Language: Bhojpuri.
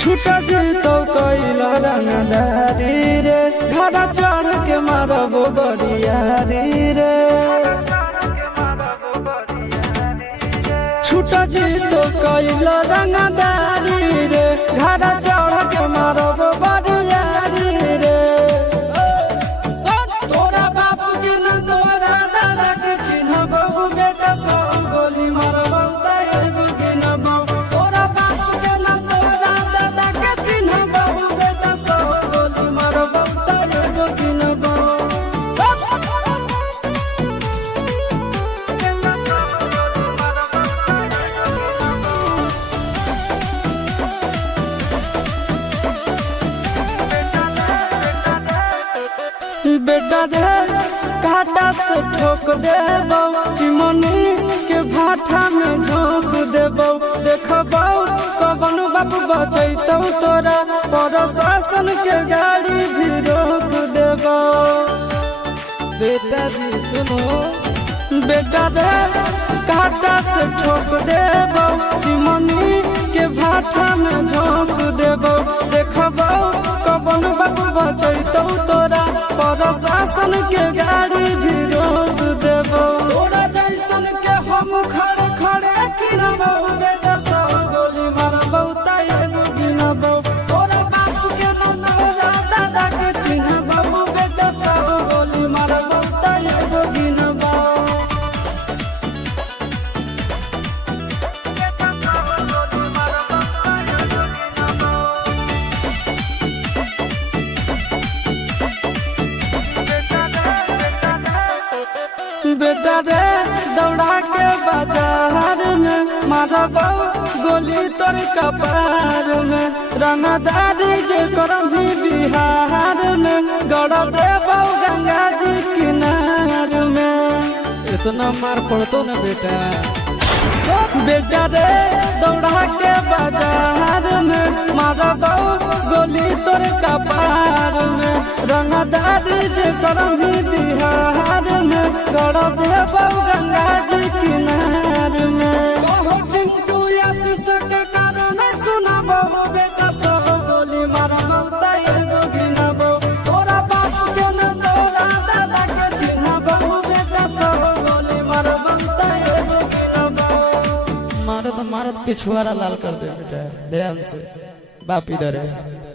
छूटा जीतो कैला रंगदारी रे घड़ा चढ़ के मारबो बरियारी रे छूटा जीतो कैला रंगदारी रे घड़ा चढ़ के मारबो बरियारी रे तोरा बाप के न तोरा दादा के चिन्हबो बेटा सब गोली मारबो ताएबो के न तोरा बाप के न तोरा दादा के चिन्हबो बेटा सब गोली मारबो ताएबो के न बेटा रे काटा से ठोक देबो चिमनी के भाटा में झोंक देबो देखबो कवन बाप बचैतौ तोरा प्रशासन के गाड़ी भी रोक देबो बेटा जी सुनो बेटा रे काटा से ठोक देबो चिमनी के भाटा में झोंक देबो देखबो कवन बाप बचैतौ तोरा प्रशासन के गाड़ी भी रोक देबो तोरा जैसन के हम खड़े खड़े गिनबो बेटा सब गोली मारबो ताएबो गिनबो तोरा बाप के न तोरा दादा के चिन्हबो बेटा सब गोली मारबो ताएबो गिनबो बेटा रे दौड़ा के बाजार में मारबो गोली तोर कपार में रंगदारी जे करम भी बिहार में गड़ देबो गंगा जी किनार में इतना मार पड़तो ना बेटा बेटा रे दौड़ा के बाजार में मारबो गोली तोर कपार में रंगदारी जे करम भी बिहार में गड़ देबो गंगा जी किनार में चिंटू आशीष के कारण सुनाबो बेटा सब गोली मारबो ताएबो गिनबो तोरा बाप के न तोरा दादा के चिन्हबो बेटा सब गोली मारबो ताएबो गिनबो मारत मारत पिछुआरा लाल कर दे बेटा ध्यान से बाप इधर है।